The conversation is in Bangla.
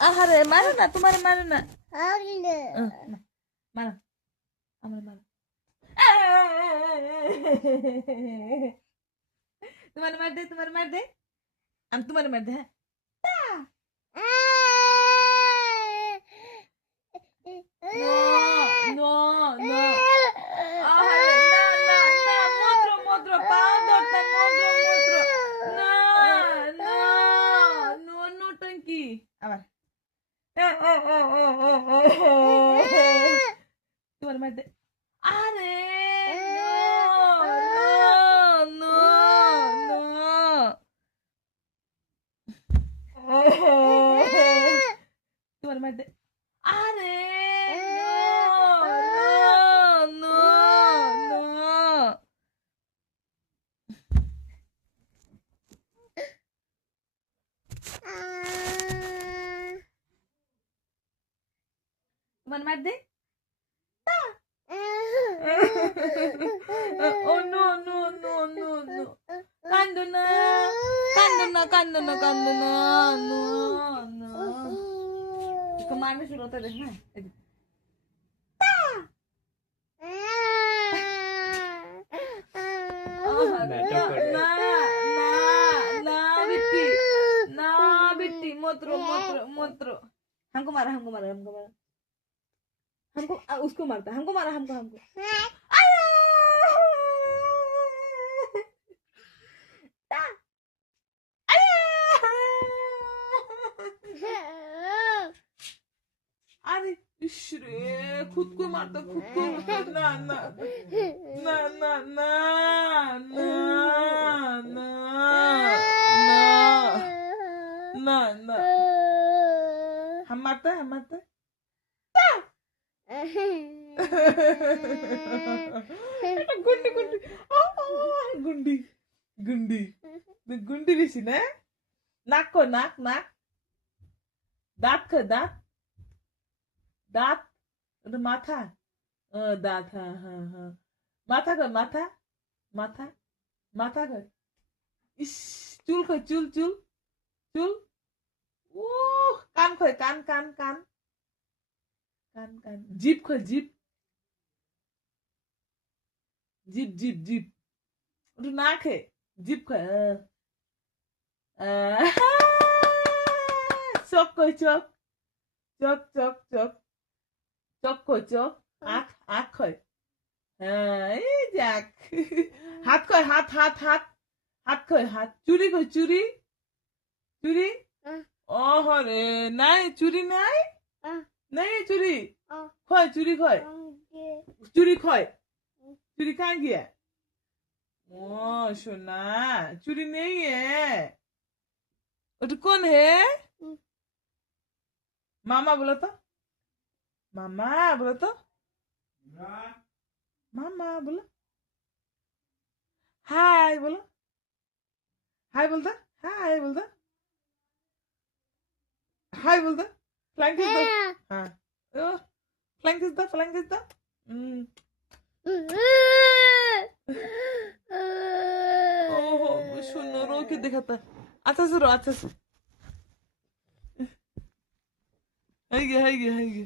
আহারে মারো না, তোমার মারো না, মারো, আমার মারো, তোমার মার দে, তোমার মার দে, আমি তোমার মার দে, হ্যাঁ। No, no, no. আহারে, না, না, না, মন্ত্র, মন্ত্র, পাও ধরতাম, মন্ত্র, মন্ত্র। না, না, no, নোটঙ্কি। আবার। তোমার মার দে। আরে, no, no, no. তোমার মার দে। আরে, no, no, no. তোমার মার দে। Oh no, no, no, no, no. কান্দো না, কান্দো না, কান্দো না, কান্দো না, no, no. তোকে মারবে শুরু হতে দেখ না। না, না, না, बिट्टी, ना बिट्टी, मोत्रो, मोत्रो, मोत्रो. हमको मारा, हमको मारा, हमको मारा. हमको उसको मारता, हमको मारा, हमको, हमको. अरे इश्रे खुद को मारता, खुद को ना ना ना ना ना ना ना ना ना हम मारते हैं, हम मारते हैं. এটা গুন্ডি গুন্ডি গুন্ডি গুন্ডি গুন্ডি বেশি না নাক কো নাক নাক দাঁত কো দাঁত দাঁত ওটা মাথা দাঁত হ্যাঁ হ্যাঁ হ্যাঁ মাথা কো মাথা মাথা মাথা কো ইস চুল কো চুল চুল চুল ও কান কো কান কান কান কান কান জিভ কো জিভ জিভ জিভ জিভ ওটা না খে জিভ কো চোখ কই চোখ চোখ চোখ চোখ চোখ কই চোখ আখ আখ কই হ্যাঁ এই যাক হাত কই হাত হাত হাত হাত কই হাত চুরি কই চুরি চুরি ওহরে নাই চুরি নাই নাই চুরি কই চুরি কই চুরি কই चूड़ी कहाँ गया ओ सोना चूड़ी नहीं है वो तो कौन है मामा बोला तो मामा बोला तो मामा बोला हाय बोला हाय बोलता हाय बोलता हाय बोलता फ्लैंक किस दो हाँ फ्लैंक किस दो फ्लैंक किस दो ओहो सुनो रो के दिखाता अच्छा से रो अच्छा से है गया